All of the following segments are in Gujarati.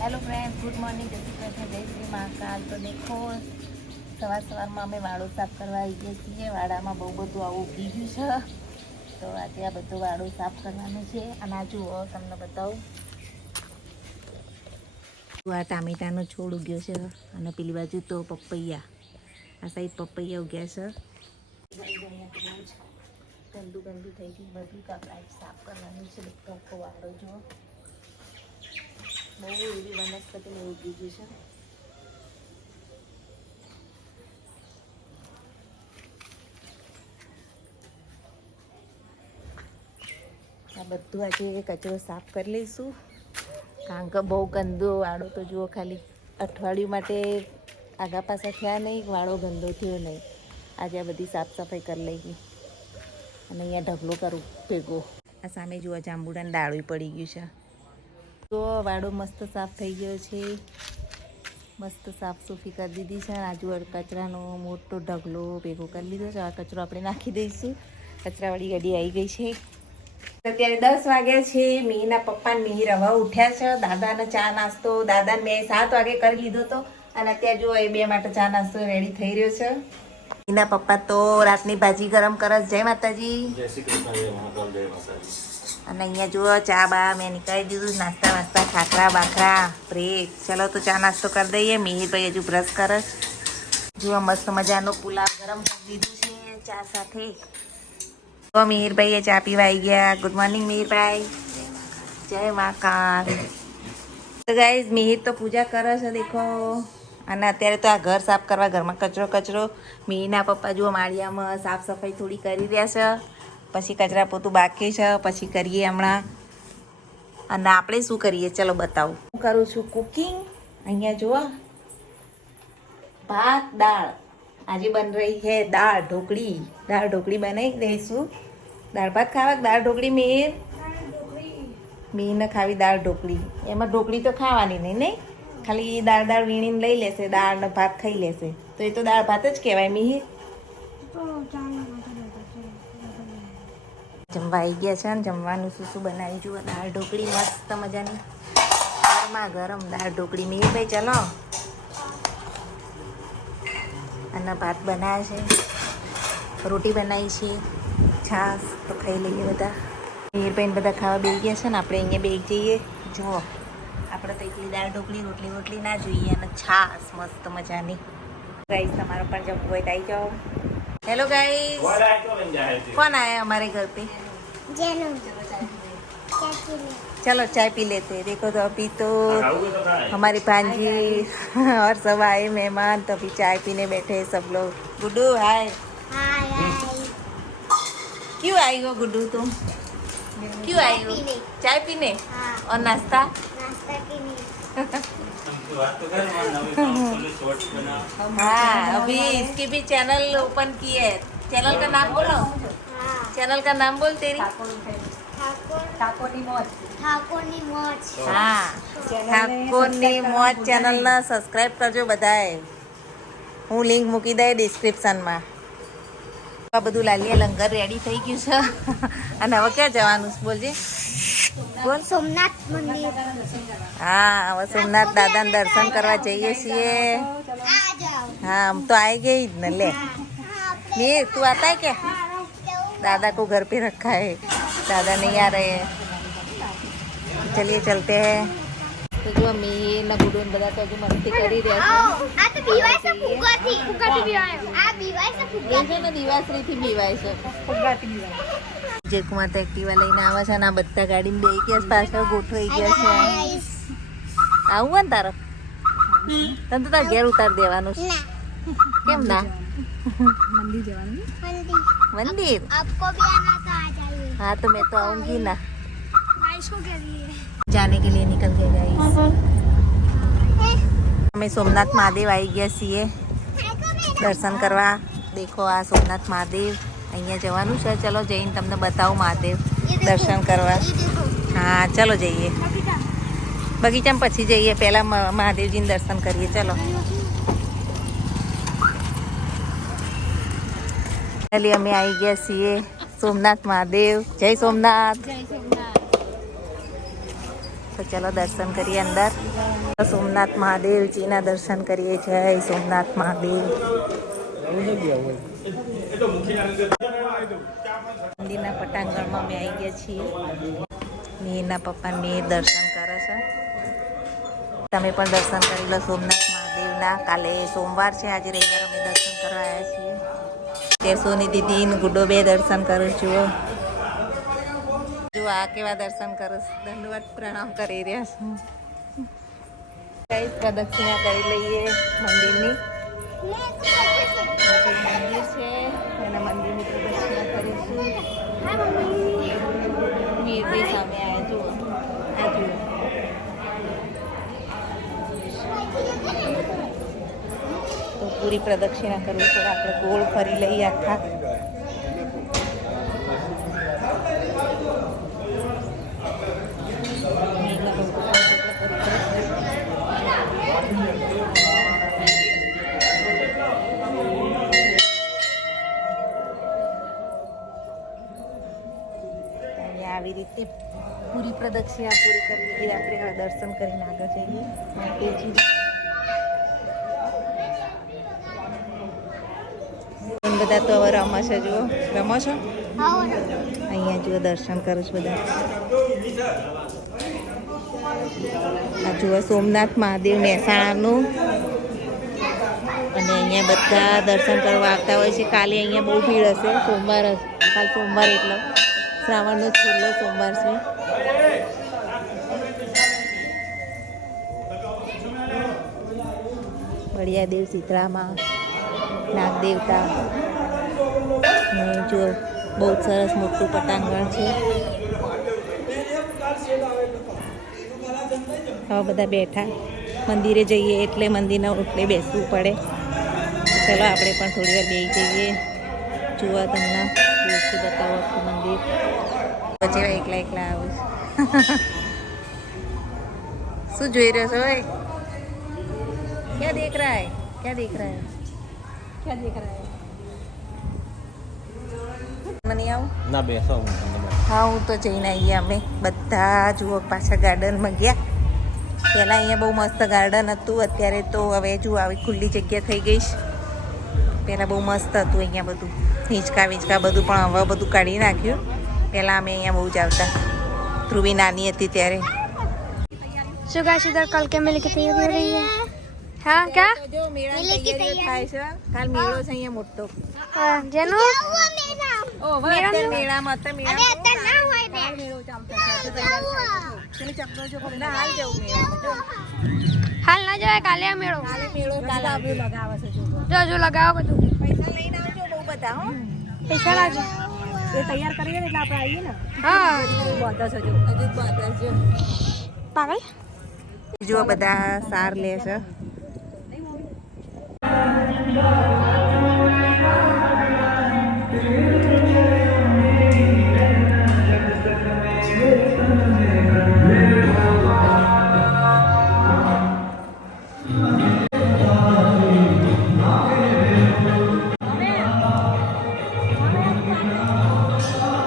हेलो फ्रेंड्स, गुड मॉर्निंग, जय श्री कृष्ण, जय श्री महाकाल। तो देखो સવારમાં અમે વાળો સાફ કરવા આવીએ છીએ। વાડામાં બહુ બધું આવું ઉગી ગયું છે, તો આજે આ બધું વાળો સાફ કરવાનું છે। અને આ જુઓ, તમને બતાવું, આ ટામેટાનો છોડ ઉગ્યો છે અને પેલી બાજુ તો પપૈયા, આ સાઈડ પપૈયા ઉગ્યા છે। ગંદુ થઈ ગયું બધું, તો આપણે સાફ કરવાનું છે। બધો આખો વાળો જુઓ, બહુ એવી વનસ્પતિને ઉગી ગયું છે। આ બધું આજે કચરો સાફ કરી લઈશું, કારણ કે બહુ ગંદો વાળો તો જુઓ, ખાલી અઠવાડિયું માટે આગા પાછા થયા નહીં, વાળો ગંદો થયો નહીં। આજે આ બધી સાફ સફાઈ કરી લઈએ અને અહીંયા ઢગલો કરું ભેગો। આ સામે જુઓ, જાંબુડાને ડાળું પડી ગયું છે। તો વાળો મસ્ત સાફ થઈ ગયો છે, મસ્ત સાફ સૂફી કરી દીધી છે। આજુ કચરાનો મોટો ઢગલો ભેગો કરી લીધો છે। આ કચરો આપણે નાખી દઈશું। કચરાવાળી ગાડી આવી ગઈ છે। અત્યારે 10 વાગ્યા છે। મિહીના પપ્પા ને મિહી રવા ઉઠ્યા છે। દાદાને ચા નાસ્તો, દાદાને મેં 7 વાગે કરી લીધો હતો, અને અત્યારે જો એ બે માટે ચા નાસ્તો રેડી થઈ રહ્યો છે। મિહીના પપ્પા તો રાતની ભાજી ગરમ કરે। જય માતાજી, જય શ્રી કૃષ્ણ, જય મહાકાલ, જય માતાજી। અને અહીંયા જુઓ, ચા બા મેં નીકાળી દીધું, નાસ્તા વાસ્તા, ખાખરા બાખરા, બ્રેડ। ચલો તો ચા નાસ્તો કરી દઈએ। મિહિરભાઈ હજુ બ્રશ કરે। જુઓ, મસ્ત મજાનો પુલાવ ગરમ કરી દીધું છે ચા સાથે। તો મિહિરભાઈએ ચા પીવા આવી ગયા। ગુડ મોર્નિંગ મિહિરભાઈ, જય મહાકાલ। તો ગાઈઝ, મિહિર તો પૂજા કરે છે, દેખો। અને અત્યારે તો આ ઘર સાફ કરવા, ઘરમાં કચરો મિહિરના પપ્પા જુઓ માળિયામાં સાફ સફાઈ થોડી કરી રહ્યા છે, પછી કચરા પોતું બાકી છે, પછી કરીએ હમણાં। અને આપણે શું કરીએ ચલો બતાવું। હું કરું છું કુકિંગ। અહીંયા જુઓ, ભાત દાળ, આજે બન રહી है दाल ढोकली। दाल ढोकली बनाई दईશું। દાળ ભાત ખાવા, દાળ ઢોકળી? મિહિરને ખાવી દાળ ઢોકળી। એમાં ઢોકળી તો ખાવાની નહીં, ખાલી દાળ વીણીને લઈ લેશે, દાળ ને ભાત ખાઈ લેશે, તો એ તો દાળ ભાત જ કહેવાય। મિહિર જમવા આવી ગયા છે ને, જમવાનું શું બનાવી જુઓ, દાળ ઢોકળી મસ્ત મજાની ગરમા ગરમ દાળ ઢોકળી। મિહિરભાઈ ચલો। અને ભાત બનાવ્યા છે, રોટી બનાવી છે, છાશ, તો ખાઈ લઈએ બધા। મિહિરભાઈને બધા ખાવા બેસી ગયા છે ને, આપણે અહીંયા બેસી જઈએ। જુઓ, આપણે તો એકલી દાળ ઢોકળી રોટલી ના જોઈએ, અને છાશ મસ્ત મજાની। ગાઈસ, તમારો પણ જમવું હોય તો આવી જાઓ। हेलो गाइस, कौन आया हमारे घर पे? चलो चाय पी लेते हैं। देखो तो अभी तो हमारी भांजी और सब आए मेहमान, तो अभी चाय पीने बैठे हैं सब लोग। गुड्डू हाय। क्यों आई हो गुड्डू तुम? क्यों आई हो? चाय पीने और नाश्ता? हाँ, अभी इसकी भी चैनल ओपन की है। चैनल का नाम बोलो। चैनल का नाम बोल तेरी। ઠાકોરની મોજ। હા, ઠાકોરની મોજ ચેનલને સબસ્ક્રાઈબ કરજો બધાએ। હું લિંક મૂકી દઈ ડિસ્ક્રિપ્શનમાં। આ બધું લાલિયા લંગર રેડી થઈ ગયું છે, અને હવે ક્યાં જવાનું છે બોલજે, બોલ। સોમનાથ મંદિર। હા, હવે સોમનાથ દાદાના દર્શન કરવા જઈએ છીએ। हाँ, हम तो आए गए न ले। मीर, तू आता है क्या? दादा को घर पे रखा है, दादा नहीं आ रहे हैं। चलिए चलते हैं। तो जो मीर न गुडू ने બધા તો હજુ મસ્તી કરી રહ્યા છે। આ તો બીવાય છે ફુગાથી બીવાય। આ બીવાય છે ફુગાથી ને દિવાસરીથી બીવાય છે, ફુગાથી બીવાય। જે કુમાર તો એક્ટિવા લઈને આવે છે, અને આ બધા ગાડીમાં બેસી ગયા છે, પાછળ ગોઠવાઈ ગયા છે। આવું હોય ને તારે? તને તો તાર ઘેર ઉતાર દેવાનું છે। કેમ ના? મંદિર જવાનું। मंदिर आपको भी आना तो आ जाइए। हाँ, तो मैं तो आऊंगी ना। गाइस को कह दिए जाने के लिए निकल गए गाइस। અમે સોમનાથ મહાદેવ આવી ગયા છીએ દર્શન કરવા। દેખો, આ સોમનાથ મહાદેવ અહીંયા જવાનું છે। ચલો જઈને તમને બતાવું મહાદેવ દર્શન કરવા। હા, ચલો જઈએ। બગીચામાં પછી જઈએ, પહેલા મહાદેવજીને દર્શન કરીએ। ચલો। એટલે અમે આવી ગયા છીએ સોમનાથ મહાદેવ। જય સોમનાથ। તો ચલો દર્શન કરીએ અંદર. સોમનાથ મહાદેવજીના દર્શન કરીએ. જય સોમનાથ મહાદેવ. મંદિરના પટાંગણમાં અમે આવી ગયા છીએ. મીરના પપ્પા મીર દર્શન કરે છે. તમે પણ દર્શન કરી લો સોમનાથ મહાદેવના. કાલે સોમવાર છે, આજે રવિવાર અમે દર્શન કરવા આવ્યા છીએ. સોની દીદી ને ગુડો બે દર્શન કરું છું. જો આ કેવા દર્શન કરું, દંડવત પ્રણામ કરી રહ્યા છું. કઈ પ્રદક્ષિણા કરી લઈએ મંદિરની. મંદિર છે એના મંદિરની પ્રદક્ષિણા કરીશું. મીરભાઈ સામે આવ્યા જુઓ, આ જુઓ. તો પૂરી પ્રદક્ષિણા કરવી પડે. આપણે ગોળ ફરી લઈએ આખા. આવી રીતે પૂરી પ્રદક્ષિણા પૂરી કરી લીધી આપણે. હવે દર્શન કરીને આગળ જઈએ મહાદેવજી. બધા તો હવે રમો છે, જુઓ રમો છો. અહીંયા જુઓ દર્શન કરું છું બધા. આ જુઓ સોમનાથ મહાદેવ મહેસાણાનું. અને અહીંયા બધા દર્શન કરવા આવતા હોય છે. કાલે અહીંયા બહુ ભીડ હશે. સોમવાર કાલ સોમવાર એટલો શ્રાવણનો છેલ્લો સોમવાર છે. બળિયાદેવ, શીતળામાં, નાગ દેવતા. જો બહુ સરસ મોટું પટાંગણ છે. હવે બધા બેઠા. મંદિરે જઈએ એટલે મંદિરના ઓટલે બેસવું પડે. ચલો આપણે પણ થોડી વાર બેસી જઈએ. જોવા તમને દૂરથી બતાવો આખું મંદિર. પછી એકલા એકલા આવું. શું જોઈ રહ્યો છો ભાઈ? ક્યાં દેખ રહા હૈ? ક્યાં દેખ રહા હૈ? ક્યાં દેખ રહા હૈ? મને આવું ના બેસો. હા, હું તો જઈને આવીએ અમે બધા. જુઓ પાછા ગાર્ડનમાં ગયા. પહેલાં અહીંયા બહુ મસ્ત ગાર્ડન હતું. અત્યારે તો હવે જુઓ આવી ખુલ્લી જગ્યા થઈ ગઈ છે. પહેલાં બહુ મસ્ત હતું અહીંયા બધું. હિંચકા વિંચકા બધું, પણ હવે બધું કાઢી નાખ્યું. પહેલાં અમે અહીંયા બહુ જ આવતા. ધ્રુવી નાની હતી ત્યારે. So guys, इधर कल के मेले की तैयारी हो रही है. हाँ क्या? જો મેળા તૈયારીઓ થાય છે. કાલ મેળો છે અહીંયા મોટો. જેનો ઓહો, અત્યારે મેળામાં મેળો ચાલતો છે. તૈયાર થાય છે. ચપ્પલો જો ના હાલ જવું મેળામાં. જો હાલ ના જવાય, કાલે મેળો. કાલે મેળો કાલે આપણે લગાવે છે. જો લગાવો બધું. પૈસા લઈને આવજો બહુ બધા. હો, પૈસા લાવજો. એ તૈયાર કરીએ ને એટલે આપણે આવીએ ને. હા, બધા છે. જો હજુ બધા છે. પાગલ. જો બધા સાર લે છે.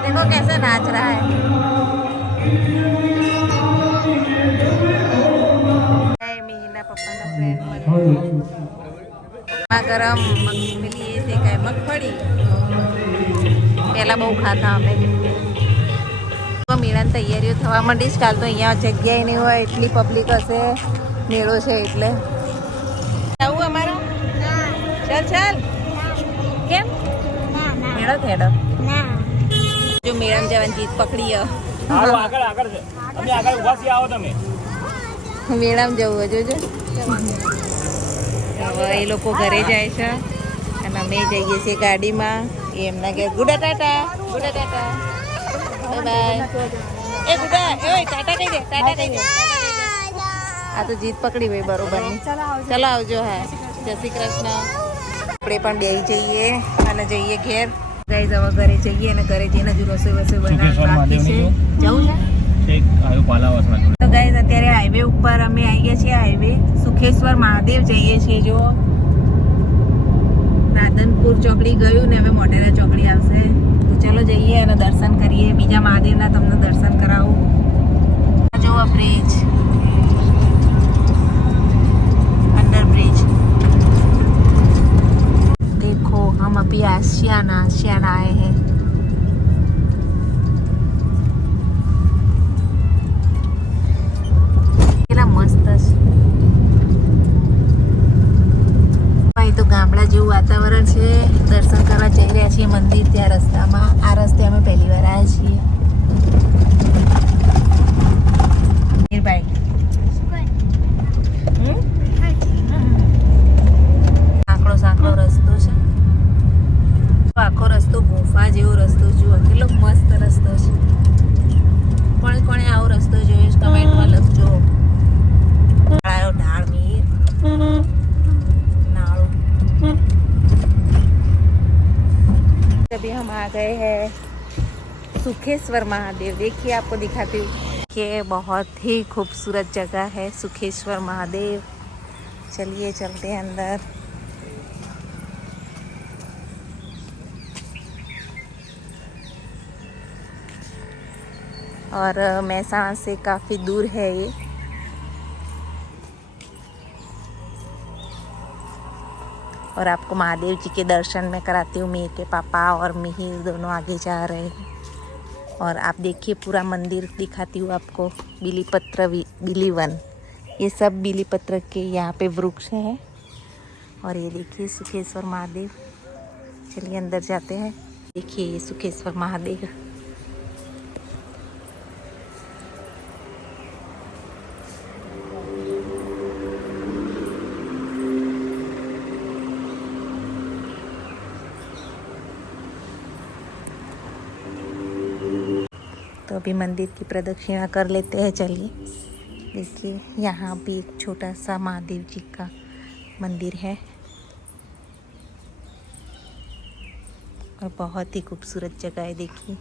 देखो कैसे नाच रहा है. મીના પપ્પાના ફ્રેન્ડ ગરમ પેલી એ દેખાય મગફળી. પહેલાં બહુ ખાતા અમે. મેળાની તૈયારીઓ થવા માંડી છે. કાલ તો અહીંયા જગ્યાએ નહીં હોય, એટલી પબ્લિક હશે. મેળો છે એટલે. આવું અમારો ચાલ ચાલ. કેમ મેળો થેડો? જો મેળામાં જવાની જીત પકડી. મેળામાં જવું હોય જોજો. હવે એ લોકો ઘરે જાય છે અને અમે જઈએ છીએ ગાડીમાં. એમના ઘેર. ગુડા ટાટા, ગુડા ટાટા, બાય બાય. એ ગુડા, એ ટાટા કહી દે, ટાટા કહી દે. આ તો જીત પકડી ભાઈ બરોબરની. ચલો આવજો. હા, જય શ્રી કૃષ્ણ. આપણે પણ બેસી જઈએ અને જઈએ ઘેર. ગાઈઝ હવે ઘરે જઈએ અને ઘરે જઈને હજુ રસોઈ બનાવવાનું બાકી છે. જવું છે તો ગાઈઝ અત્યારે હાઈવે ઉપર અમે આવી ગયા છીએ. હાઈવે સુખેશ્વર મહાદેવ જઈએ છીએ. જો રાધનપુર ચોકડી ગયું ને હવે મોઢેરા ચોકડી આવશે. તો ચલો જઈએ અને દર્શન કરીએ. બીજા મહાદેવના તમને દર્શન કરાવું. જો हुआ ब्रिज, अंडर ब्रिज। देखो हम अभी आशियाना आए हैं। કેટલા મસ્ત છે ભાઈ, તો ગામડા જેવું વાતાવરણ છે। દર્શન કરવા જઈ રહ્યા છીએ મંદિર, ત્યાં રસ્તામાં આ રસ્તે અમે પહેલી વાર આવ્યા છીએ। ભાઈ સાંકડો રસ્તો છે, આખો રસ્તો ગુફા જેવો રસ્તો જુઓ, કેટલો મસ્ત રસ્તો છે। કોણે આવો રસ્તો જોયો છે કમેન્ટમાં લખજો। ढाल मीर नाड़ू। अभी हम आ गए हैं सुखेश्वर महादेव। देखिए आपको दिखाती हूँ कि बहुत ही खूबसूरत जगह है सुखेश्वर महादेव। चलिए चलते हैं अंदर। और महसाणा से काफ़ी दूर है ये। और आपको महादेव जी के दर्शन में कराती हूँ। मीर के पापा और मिहिर दोनों आगे जा रहे हैं। और आप देखिए पूरा मंदिर दिखाती हूँ आपको। बिलीवन, ये सब बिलीपत्र के यहाँ पे वृक्ष हैं। और ये देखिए सुखेश्वर महादेव। चलिए अंदर जाते हैं। देखिए ये सुखेश्वर महादेव। तो अभी मंदिर की प्रदक्षिणा कर लेते हैं। चलिए देखिए यहाँ भी एक छोटा सा महादेव जी का मंदिर है और बहुत ही खूबसूरत जगह है। देखिए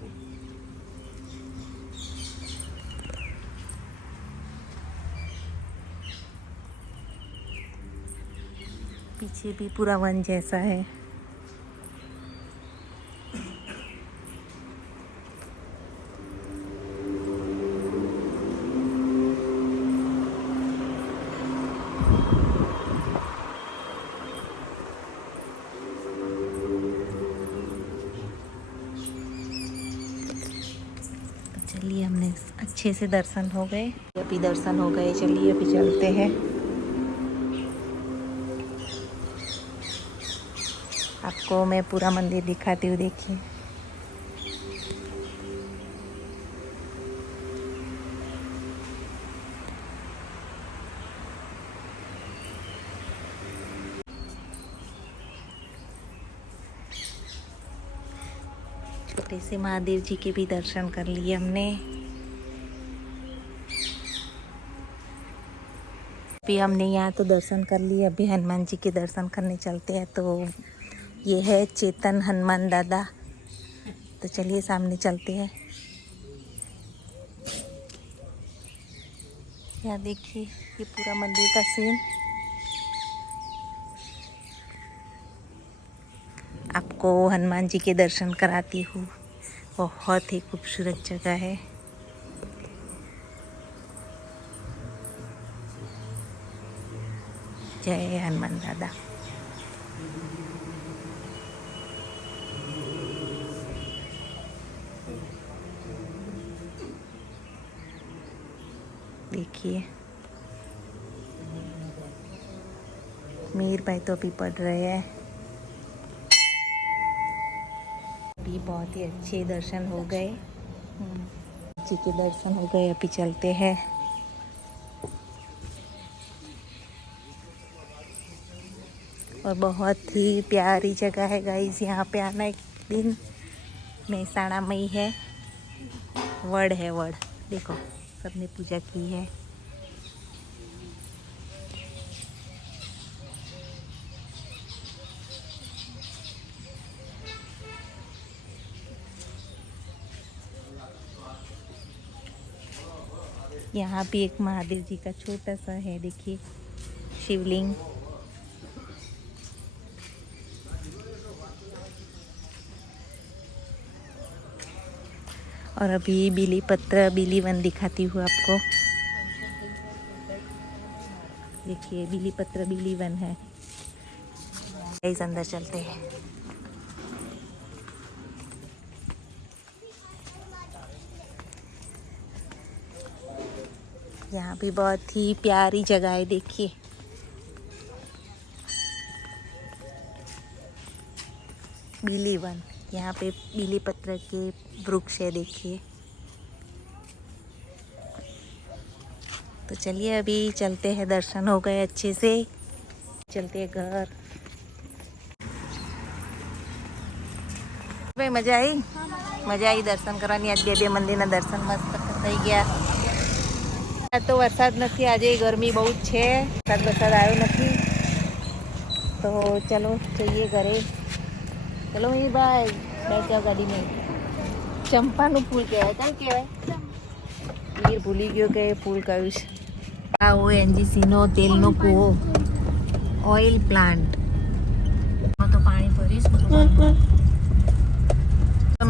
पीछे भी पूरा वन जैसा है। चलिए हमने अच्छे से दर्शन हो गए। अभी दर्शन हो गए, चलिए अभी चलते हैं। आपको मैं पूरा मंदिर दिखाती हूँ। देखिए छोटे से महादेव जी के भी दर्शन कर लिए हमने। अभी हमने यहाँ तो दर्शन कर लिए, अभी हनुमान जी के दर्शन करने चलते हैं। तो ये है चेतन हनुमान दादा। तो चलिए सामने चलते हैं। यहाँ देखिए ये पूरा मंदिर का सीन। आपको हनुमान जी के दर्शन कराती हूँ। बहुत ही खूबसूरत जगह है। जय हनुमान दादा। देखिए मीर भाई तो अभी पढ़ रहे हैं। अभी बहुत ही अच्छे दर्शन हो गए। जी के दर्शन हो गए। अभी चलते हैं। और बहुत ही प्यारी जगह है गाइस। यहाँ पे आना एक दिन। महसाणा में ही है। वड़ है, वड़ देखो सबने पूजा की है। यहाँ भी एक महादेव जी का छोटा सा है, देखिए शिवलिंग। और अभी बिलीपत्र बिलीवन दिखाती हूँ आपको। देखिए बिली पत्र बिली वन है। इस अंदर चलते हैं। यहाँ भी बहुत ही प्यारी जगह है, देखिए। बिली वन, यहाँ पे बिली पत्र के वृक्ष है, देखिए। तो चलिए अभी चलते हैं, दर्शन हो गए अच्छे से, चलते हैं घर। भाई मजा आई दर्शन करવાની। આજ બે મંદિરના દર્શન મસ્ત થઈ ગયા। આ તો વરસાદ નથી, આજે ગરમી બહુ જ છે, વરસાદ આવ્યો નથી। તો ચલો જઈએ ઘરે। ચલો ભાઈ બેઠ જાઓ ગાડીમાં। ચંપાનું ફૂલ કહેવાય, કાં કહેવાય? વીર ભૂલી ગયો કે ફૂલ કયું છે। આ ઓએનજીસીનો તેલનો કૂવો, ઓઇલ પ્લાન્ટ। તો પાણી ભરીશ।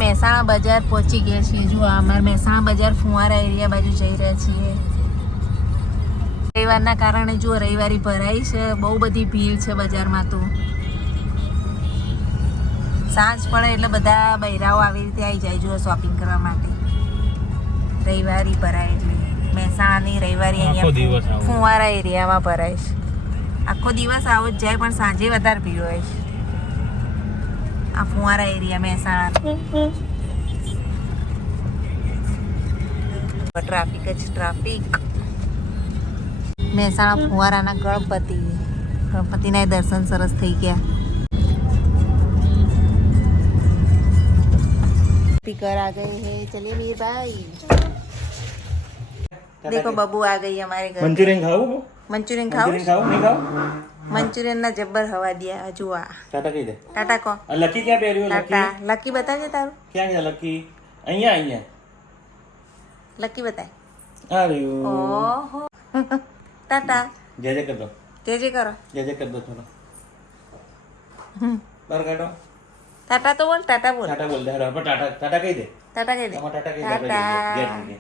મહેસાણા બજાર પહોંચી ગયા છીએ। જો અમારા મહેસાણા બજાર ફુવારા એરિયા બાજુ જઈ રહ્યા છીએ। રવિવારના કારણે જો રવિવારી ભરાઈ છે, બહુ બધી ભીડ છે બજારમાં। તો સાંજ પડે એટલે બધા બૈરાઓ આવી રીતે આવી જાય જો શોપિંગ કરવા માટે। રવિવારી ભરાય એટલે મહેસાણાની રવિવારી અહીંયા ફુવારા એરિયામાં ભરાય છે। આખો દિવસ આવો જ જાય, પણ સાંજે વધારે ભીડ હોય છે આ ફુવારા એરિયા મહેસાણા। ટ્રાફિક જ ટ્રાફિક। મહેસાણા ફુવારાના ગણપતિના દર્શન સરસ થઈ ગયા। स्पीकर आ गए हैं, चलिए मीर भाई। देखो बब्बू आ गई हमारे घर। મંચુરિયન ખાવું? मंचूरियन खाओ। નહીં ખાવ? मंचूरियन ना जब्बर हवा दिया जुआ। ટાટા કહી દે। टाटा को આ લકી ક્યાં પહેર્યું? टाटा लकी बताइए तारू। ક્યાં ગયા લકી? અહીંયા लकी बताए। આ રહ્યું। ओहो टाटा જય જય કર દો। जय करो। જય જય કર દો થોડો। બાર કાઢો। टाटा तो बोल, टाटा बोल। ટાટા બોલ દે। ટાટા ટાટા કહી દે। टाटा कह दे। આમાં ટાટા કહી દે। टाटा। જય જય।